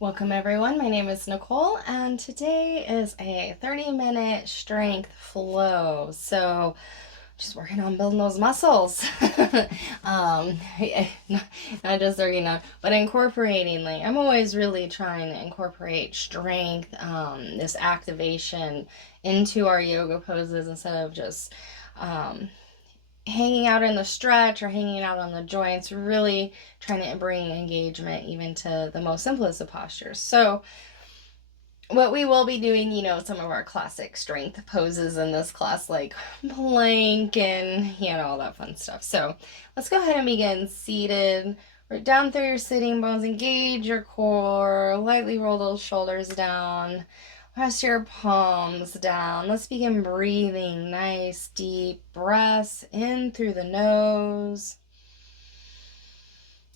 Welcome everyone, my name is Nicole and today is a 30-minute strength flow. So just working on building those muscles. um, not just working on, but incorporating, like I'm always really trying to incorporate strength, this activation into our yoga poses instead of just hanging out in the stretch or hanging out on the joints, really trying to bring engagement even to the most simplest of postures. So what we will be doing, some of our classic strength poses in this class, like plank and, all that fun stuff. So let's go ahead and begin seated. Right down through your sitting bones, engage your core, lightly roll those shoulders down, press your palms down. Let's begin breathing nice, deep breaths in through the nose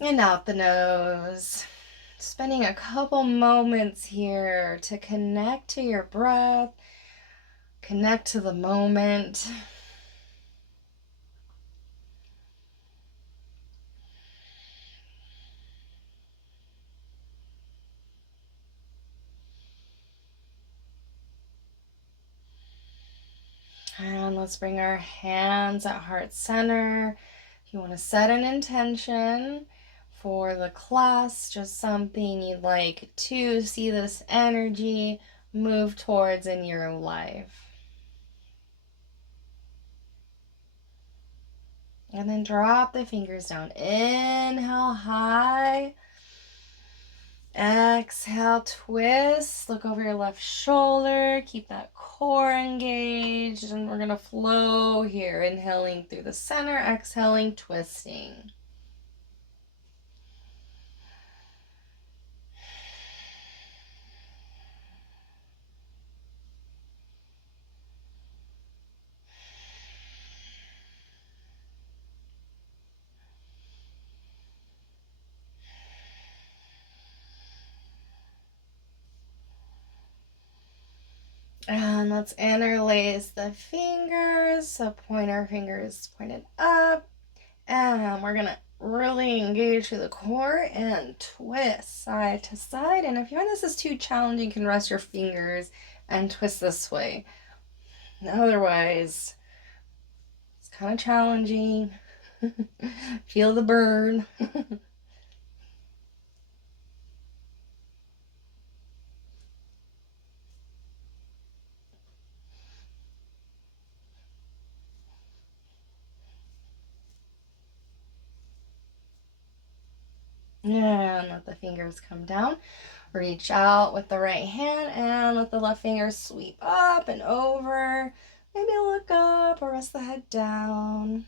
and out the nose. Spending a couple moments here to connect to your breath, connect to the moment. And let's bring our hands at heart center. If you want to set an intention for the class, just something you'd like to see this energy move towards in your life. And then drop the fingers down. Inhale high. Exhale, twist. Look over your left shoulder. Keep that core engaged. And we're going to flow here. Inhaling through the center. Exhaling, twisting. And let's interlace the fingers. So point our fingers pointed up. And we're going to really engage through the core and twist side to side. And if you find this is too challenging, you can rest your fingers and twist this way. Otherwise, it's kind of challenging. Feel the burn. And let the fingers come down. Reach out with the right hand and let the left finger sweep up and over. Maybe look up or rest the head down.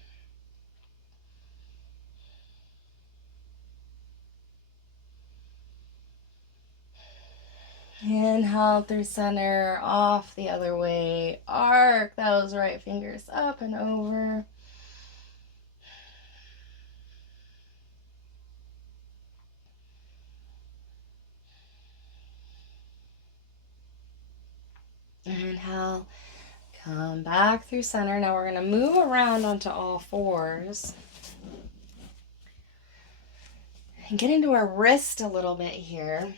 Inhale through center, off the other way. Arc those right fingers up and over. Inhale, come back through center. Now we're going to move around onto all fours. And get into our wrist a little bit here.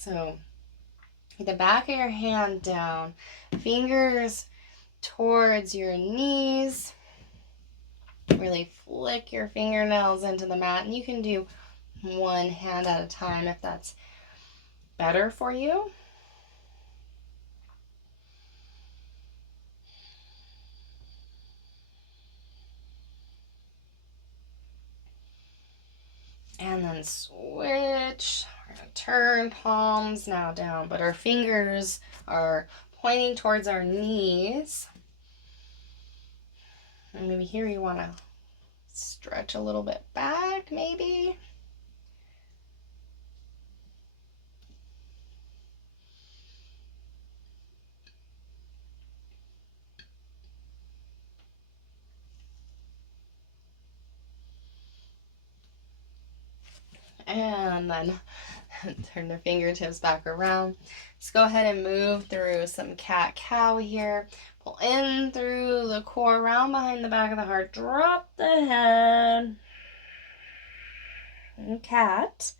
So the back of your hand down, fingers towards your knees. Really flick your fingernails into the mat, and you can do one hand at a time if that's better for you. And then switch. We're going to turn palms now down, but our fingers are pointing towards our knees. And maybe here you want to stretch a little bit back, maybe. And then turn the fingertips back around. Just go ahead and move through some cat-cow here. Pull in through the core, round behind the back of the heart. Drop the head. And cat.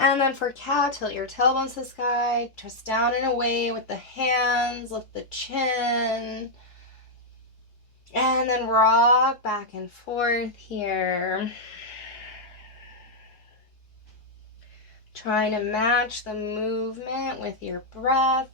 And then for cow, tilt your tailbones to the sky, twist down and away with the hands, lift the chin. And then rock back and forth here. Trying to match the movement with your breath.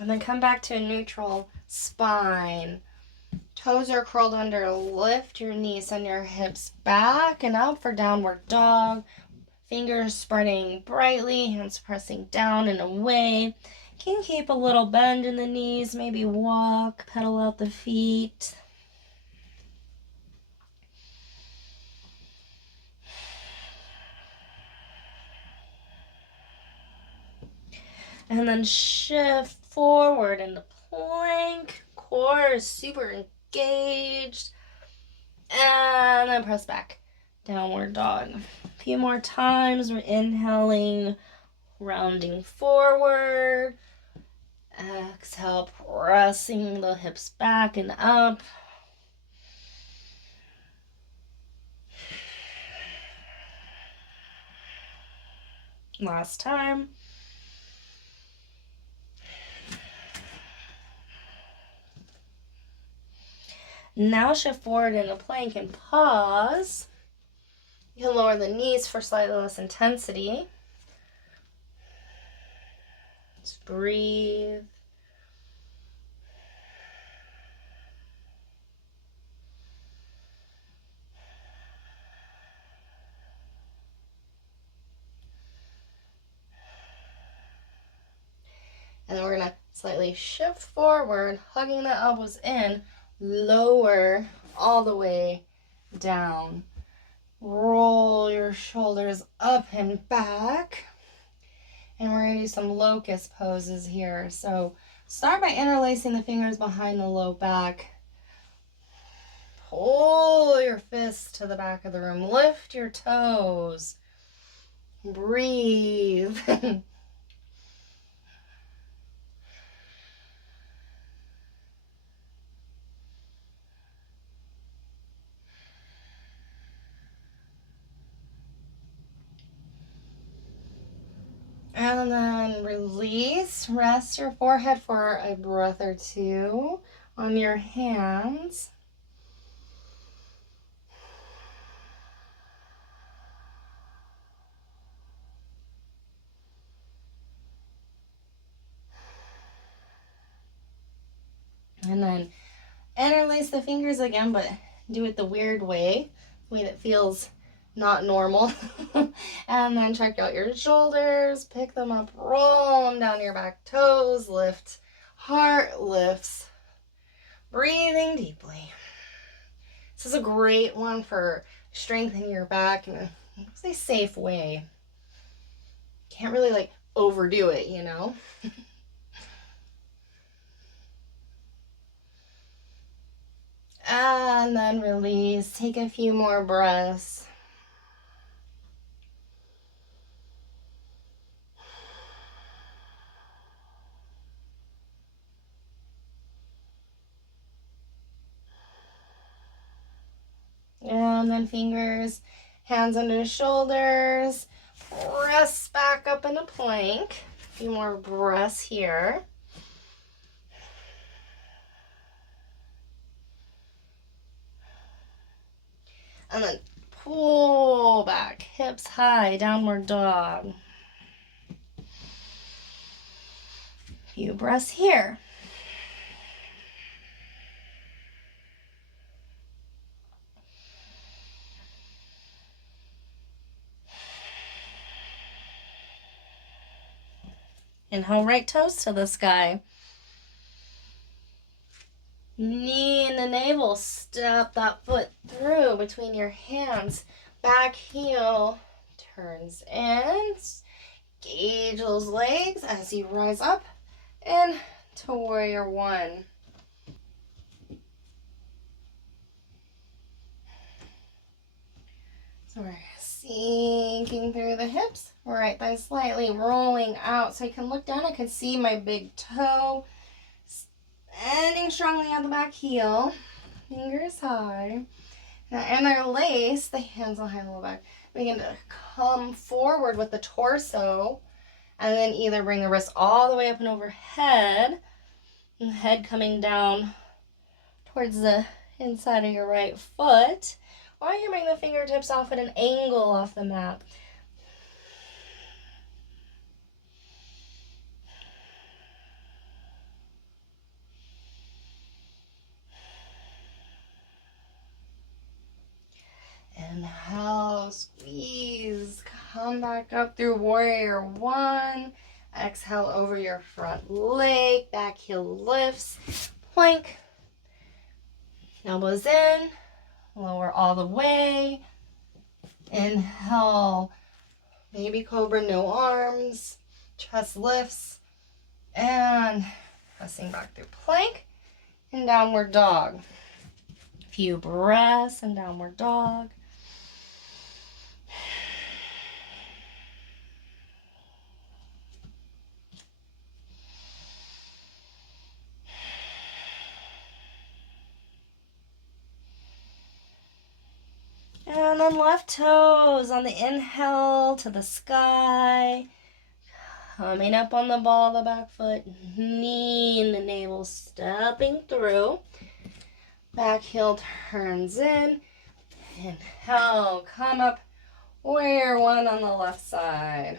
And then come back to a neutral spine. Toes are curled under. Lift your knees, send your hips back and up for downward dog. Fingers spreading brightly, hands pressing down and away. Can keep a little bend in the knees, maybe walk, pedal out the feet. And then shift forward into plank. Core is super engaged. And then press back. Downward dog. A few more times. We're inhaling, rounding forward. Exhale, pressing the hips back and up. Last time. Now shift forward into plank and pause. You can lower the knees for slightly less intensity. Just breathe. And then we're going to slightly shift forward, hugging the elbows in, lower all the way down. Roll your shoulders up and back. And we're going to do some locust poses here. So start by interlacing the fingers behind the low back. Pull your fists to the back of the room. Lift your toes. Breathe. And then release. Rest your forehead for a breath or two on your hands. And then interlace the fingers again, but do it the weird way, the way that feels not normal. And then check out your shoulders, pick them up, roll them down your back toes, lift, heart lifts, breathing deeply. This is a great one for strengthening your back in a safe way. Can't really overdo it, you know? And then release. Take a few more breaths. And then fingers, hands under the shoulders. Press back up into plank. A few more breaths here. And then pull back, hips high, downward dog. A few breaths here. Inhale, right toes to the sky. Knee in the navel, step that foot through between your hands. Back heel turns in. Gauge those legs as you rise up and to warrior one. So we're sinking through the hips. Right thigh slightly rolling out. So you can look down. I can see my big toe. Ending strongly on the back heel. Fingers high. Now interlace the hands behind the low back. Begin to come forward with the torso. And then either bring the wrist all the way up and overhead. And the head coming down towards the inside of your right foot. Or you can bring the fingertips off at an angle off the mat. Inhale, squeeze, come back up through warrior one. Exhale over your front leg, back heel lifts, plank. Elbows in, lower all the way. Inhale, baby cobra, no arms, chest lifts, and pressing back through plank and downward dog. Few breaths and downward dog. And then left toes on the inhale to the sky. Coming up on the ball of the back foot. Knee in the navel stepping through. Back heel turns in. Inhale, come up. Warrior one on the left side.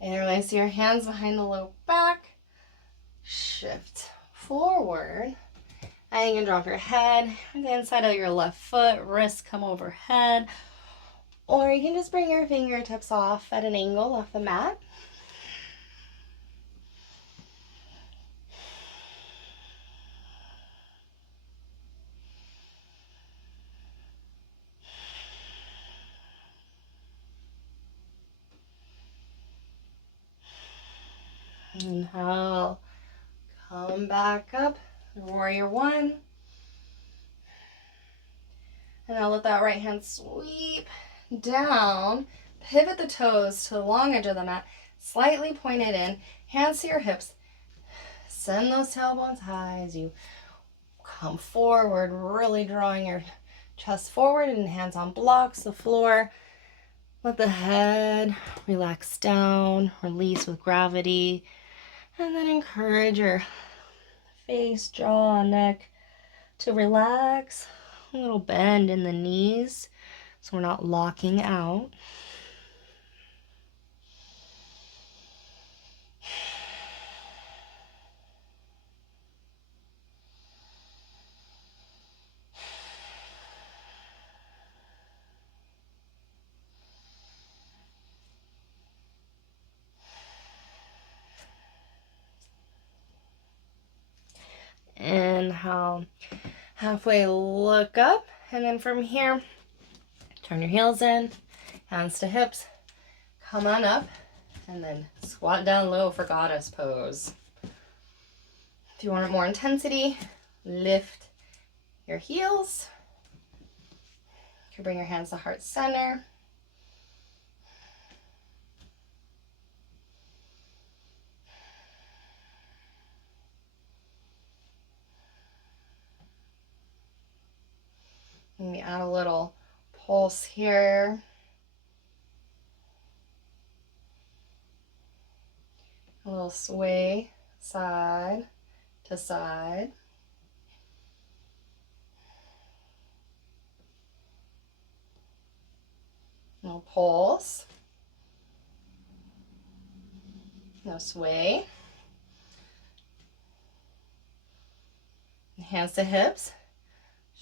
Interlace your hands behind the low back. Shift forward. And you can drop your head on the inside of your left foot. Wrists come overhead. Or you can just bring your fingertips off at an angle off the mat. Inhale, come back up, warrior one. And now let that right hand sweep down, pivot the toes to the long edge of the mat, slightly pointed in, hands to your hips. Send those tailbones high as you come forward, really drawing your chest forward and hands on blocks, the floor. Let the head relax down, release with gravity. And then encourage your face, jaw, neck to relax. A little bend in the knees so we're not locking out. Inhale, halfway look up, and then from here, turn your heels in, hands to hips, come on up, and then squat down low for goddess pose. If you want more intensity, lift your heels. You can bring your hands to heart center. Maybe add a little pulse here. A little sway side to side. No pulse. No sway. Hands to hips.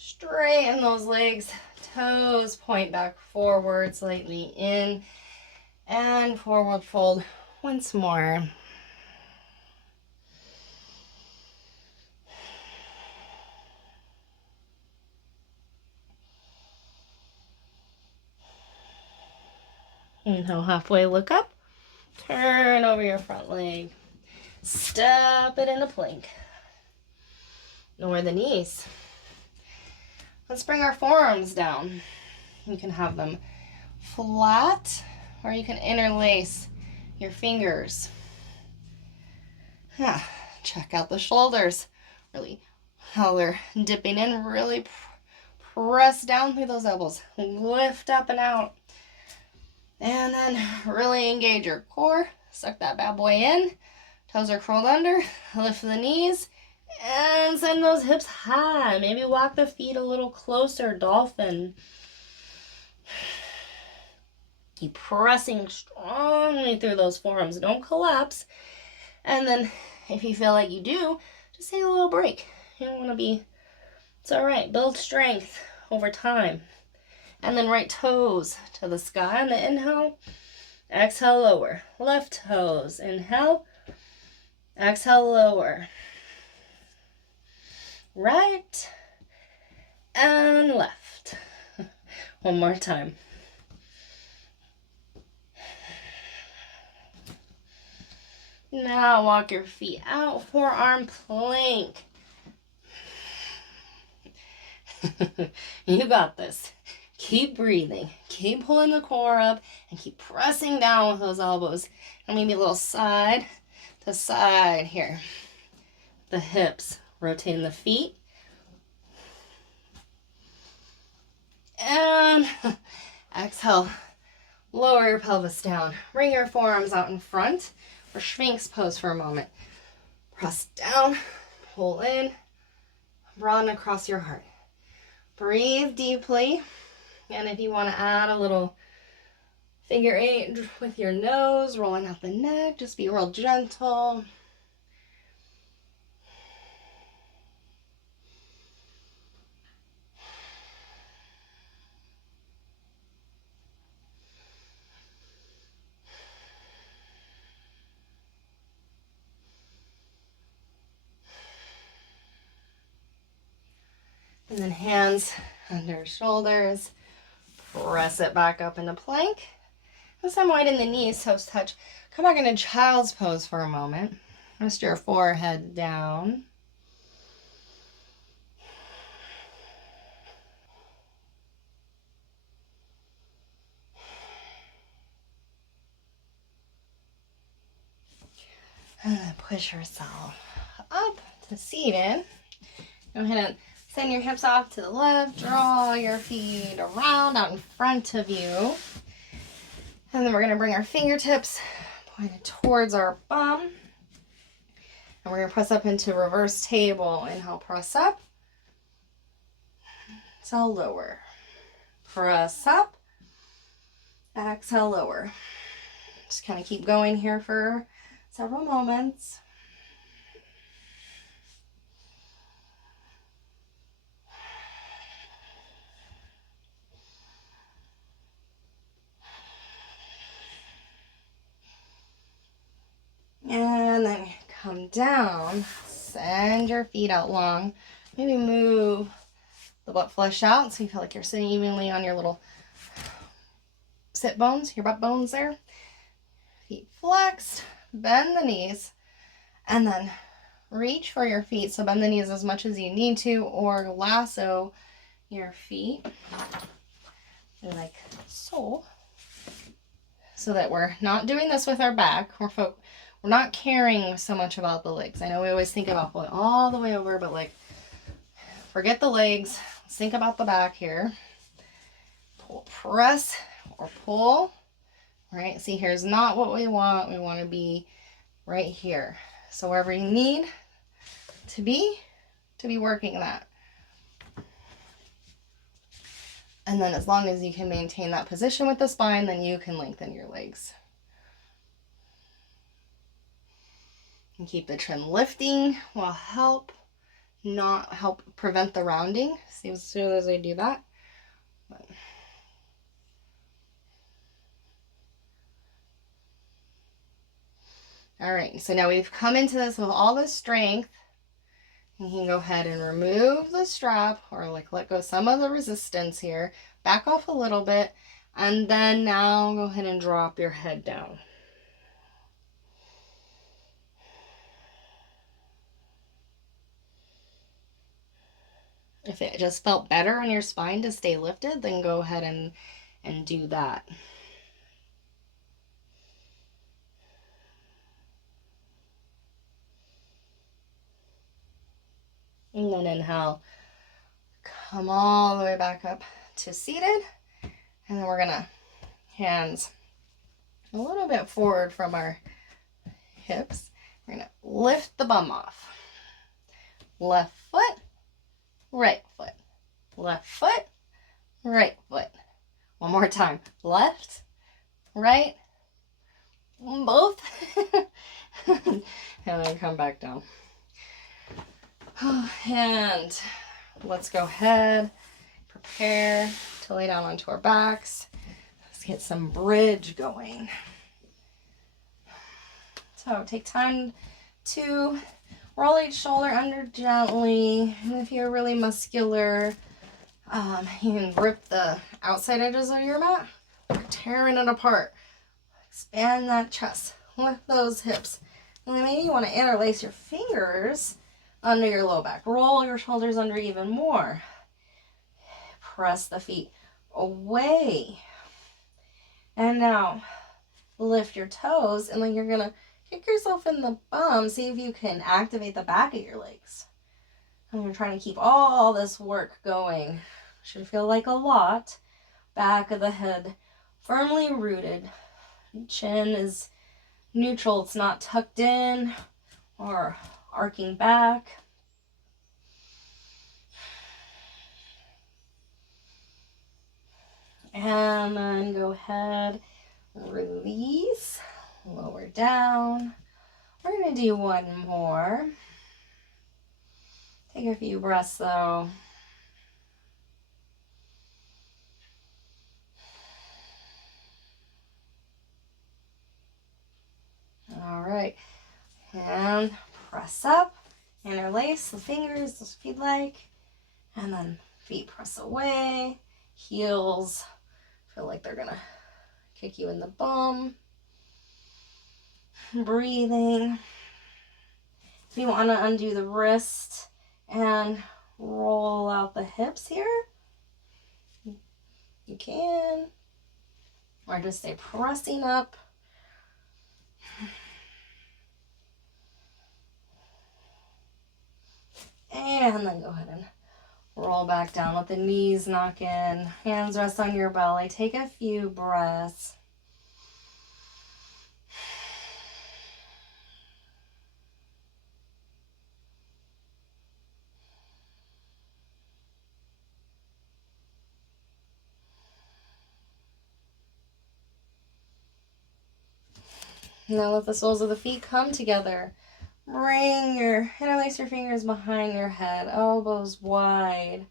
Straighten those legs. Toes point back forward, slightly in. And forward fold once more. Inhale, halfway, look up. Turn over your front leg. Step it into plank. Lower the knees. Let's bring our forearms down. You can have them flat, or you can interlace your fingers. Yeah. Check out the shoulders. Really, how they're dipping in. Really press down through those elbows. Lift up and out. And then really engage your core. Suck that bad boy in. Toes are curled under. Lift the knees. And send those hips high. Maybe walk the feet a little closer. Dolphin. Keep pressing strongly through those forearms. Don't collapse. And then if you feel like you do, just take a little break. You don't want to be, it's all right. Build strength over time. And then right toes to the sky on the inhale. Exhale, lower. Left toes. Inhale. Exhale, lower. Right and left. One more time. Now walk your feet out, forearm plank. You got this. Keep breathing. Keep pulling the core up and keep pressing down with those elbows. And maybe a little side to side here. The hips, rotating the feet. And exhale. Lower your pelvis down. Bring your forearms out in front. Or Sphinx pose for a moment. Press down, pull in, broaden across your heart. Breathe deeply. And if you want to add a little figure 8 with your nose, rolling out the neck, just be real gentle. And then hands under shoulders. Press it back up into plank. This time widen the knees, toes touch. Come back into child's pose for a moment. Rest your forehead down. And then push yourself up to seated. Go ahead and send your hips off to the left. Draw your feet around out in front of you. And then we're going to bring our fingertips pointed towards our bum. And we're going to press up into reverse table. Inhale, press up. Exhale, lower. Press up. Exhale, lower. Just kind of keep going here for several moments. And then come down, send your feet out long. Maybe move the butt flesh out so you feel like you're sitting evenly on your little sit bones, your butt bones there. Feet flexed, bend the knees, and then reach for your feet. So bend the knees as much as you need to, or lasso your feet like so. So that we're not doing this with our back. We're not caring so much about the legs. I know we always think about going all the way over, but like, forget the legs. Let's think about the back here. Pull, press, or pull. Right? See, here's not what we want. We want to be right here. So wherever you need to be working that. And then as long as you can maintain that position with the spine, then you can lengthen your legs. And keep the chin lifting will help prevent the rounding. See, as soon as I do that. But. All right, so now we've come into this with all this strength. You can go ahead and remove the strap or like let go some of the resistance here. Back off a little bit. And then now go ahead and drop your head down. If it just felt better on your spine to stay lifted, then go ahead and do that. And then inhale, come all the way back up to seated. And then we're gonna hands a little bit forward from our hips. We're gonna lift the bum off. Left foot, right foot. Left foot, right foot. One more time. Left, right, both. And then come back down. And let's go ahead, prepare to lay down onto our backs. Let's get some bridge going. So take time to roll each shoulder under gently. And if you're really muscular, you can grip the outside edges of your mat. We're tearing it apart. Expand that chest. Lift those hips. And then maybe you want to interlace your fingers under your low back. Roll your shoulders under even more. Press the feet away. And now lift your toes, and then you're going to kick yourself in the bum. See if you can activate the back of your legs. And you're trying to keep all this work going. Should feel like a lot. Back of the head firmly rooted. Chin is neutral. It's not tucked in or arcing back. And then go ahead, release, lower down. We're going to do one more. Take a few breaths though. All right, and press up, interlace the fingers if you'd like, and then feet press away, heels feel like they're gonna kick you in the bum. Breathing. If you want to undo the wrist and roll out the hips here, you can, or just stay pressing up. And then go ahead and roll back down. Let the knees knock in. Hands rest on your belly. Take a few breaths. Now let the soles of the feet come together. Interlace your fingers behind your head, elbows wide.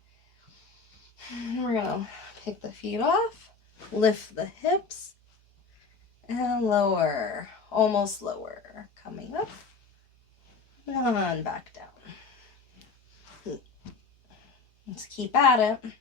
And we're gonna pick the feet off, lift the hips, and lower, almost lower. Coming up, and back down. Let's keep at it.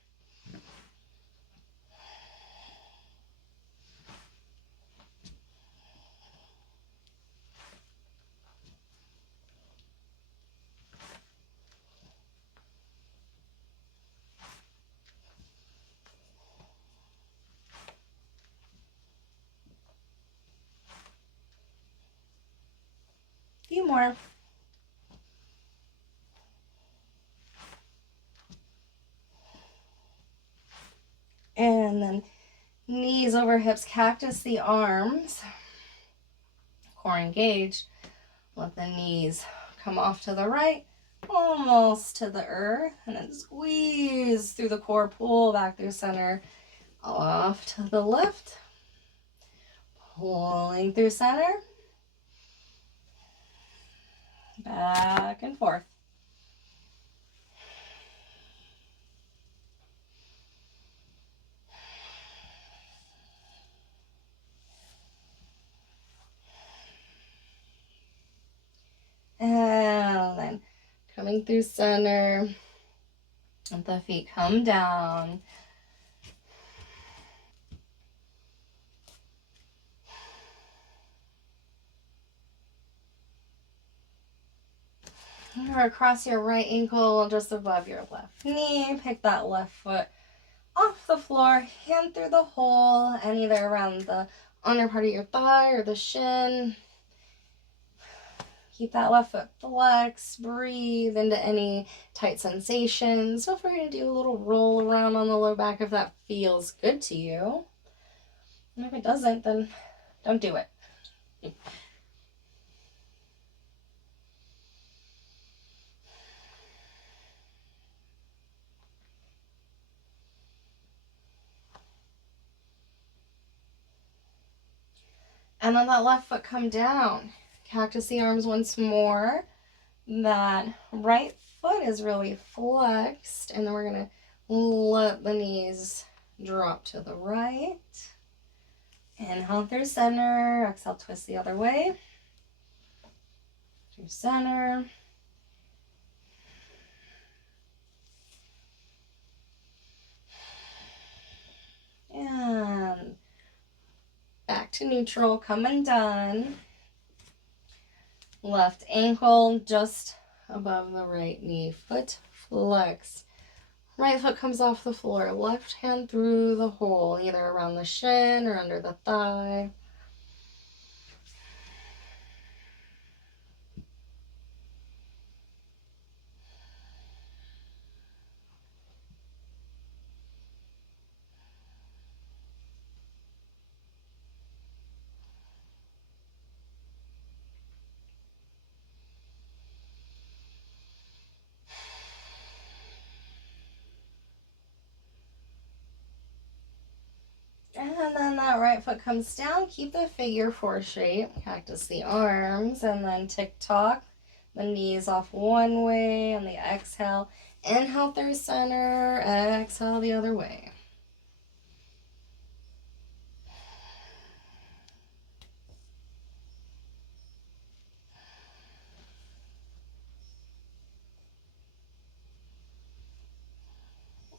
Few more. And then knees over hips, cactus the arms, core engaged. Let the knees come off to the right, almost to the earth, and then squeeze through the core, pull back through center, off to the left, pulling through center, back and forth. And then coming through center, let the feet come down. Or across your right ankle, just above your left knee. Pick that left foot off the floor, hand through the hole, and either around the under part of your thigh or the shin. Keep that left foot flexed. Breathe into any tight sensations. Feel free to do a little roll around on the low back if that feels good to you. And if it doesn't, then don't do it. And then that left foot come down. Cactus the arms once more. That right foot is really flexed. And then we're going to let the knees drop to the right. Inhale through center. Exhale, twist the other way. Through center. And back to neutral. Come undone. Left ankle just above the right knee. Foot flex. Right foot comes off the floor. Left hand through the hole, either around the shin or under the thigh. And then that right foot comes down. Keep the figure four shape. Cactus the arms. And then tick-tock. The knees off one way on the exhale. Inhale through center. Exhale the other way.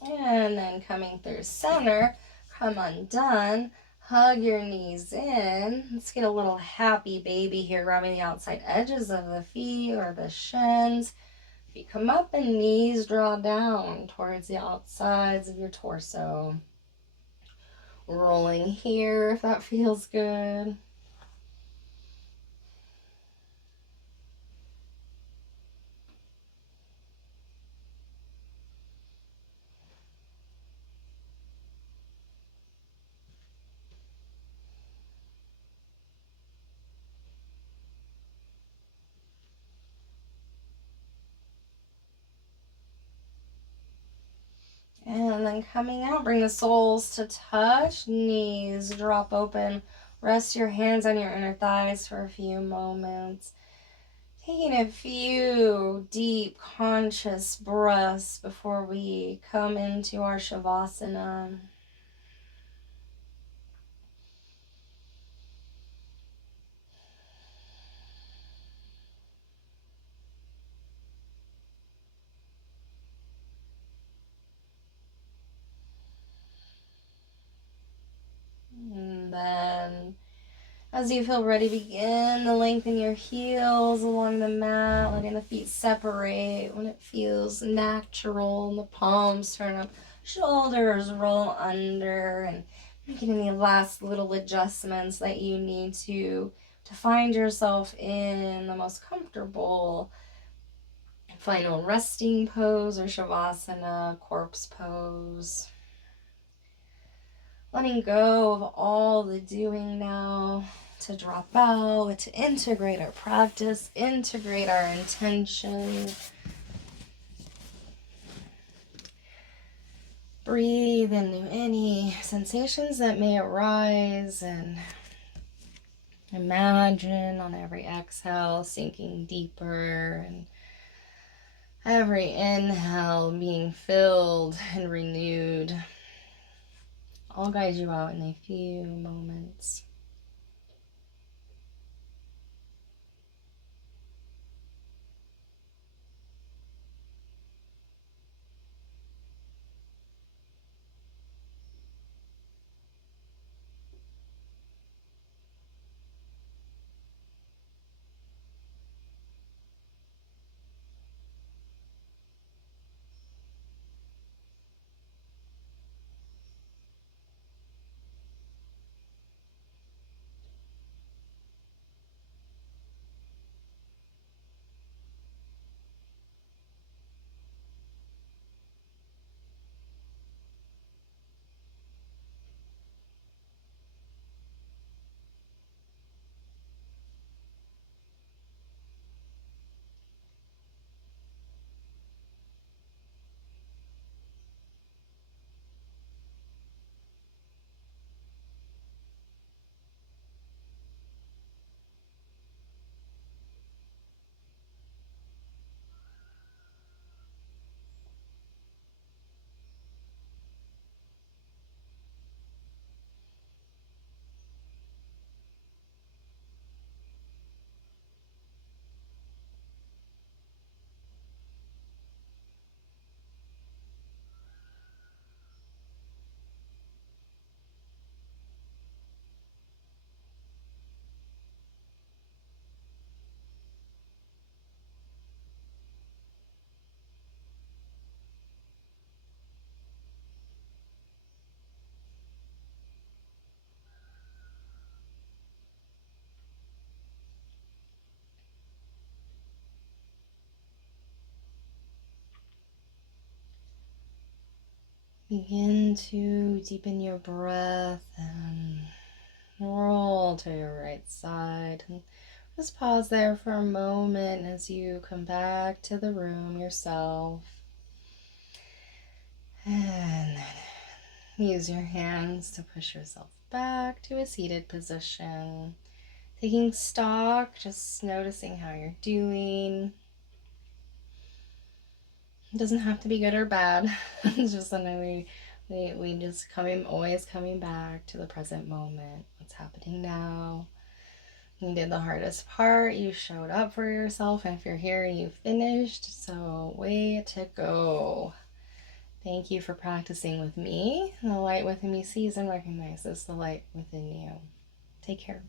And then coming through center. Come undone. Hug your knees in. Let's get a little happy baby here, grabbing the outside edges of the feet or the shins. Feet come up and knees draw down towards the outsides of your torso. Rolling here if that feels good. And then coming out, bring the soles to touch, knees drop open. Rest your hands on your inner thighs for a few moments. Taking a few deep, conscious breaths before we come into our Savasana. And then, as you feel ready, begin to lengthen your heels along the mat, letting the feet separate when it feels natural. And the palms turn up, shoulders roll under, and making any last little adjustments that you need to find yourself in the most comfortable final resting pose or Shavasana, corpse pose. Letting go of all the doing now, to drop out, to integrate our practice, integrate our intention. Breathe into any sensations that may arise and imagine on every exhale sinking deeper, and every inhale being filled and renewed. I'll guide you out in a few moments. Begin to deepen your breath and roll to your right side. And just pause there for a moment as you come back to the room yourself. And then use your hands to push yourself back to a seated position. Taking stock, just noticing how you're doing. It doesn't have to be good or bad. It's just something we just always coming back to the present moment. What's happening now? You did the hardest part. You showed up for yourself. And if you're here, you finished. So way to go. Thank you for practicing with me. The light within me sees and recognizes the light within you. Take care.